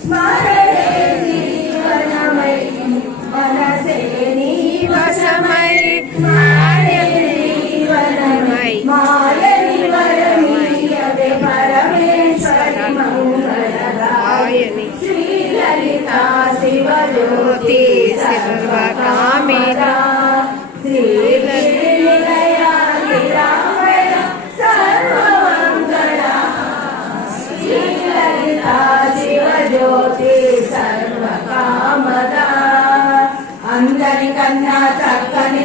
స్మరణే జీవనమై మనసే నీ వశమై మాయని జీవనమై మాయని వరమీయవే పరమేశ్వరి మంగళదాయిని శ్రీలలితా శివజ్యోతి సర్వకామిదా శ్రీలలితా సర్వమంగళా శ్రీలలితా శివజ్యోతి సర్వకామదా అందరికన్నా చక్కని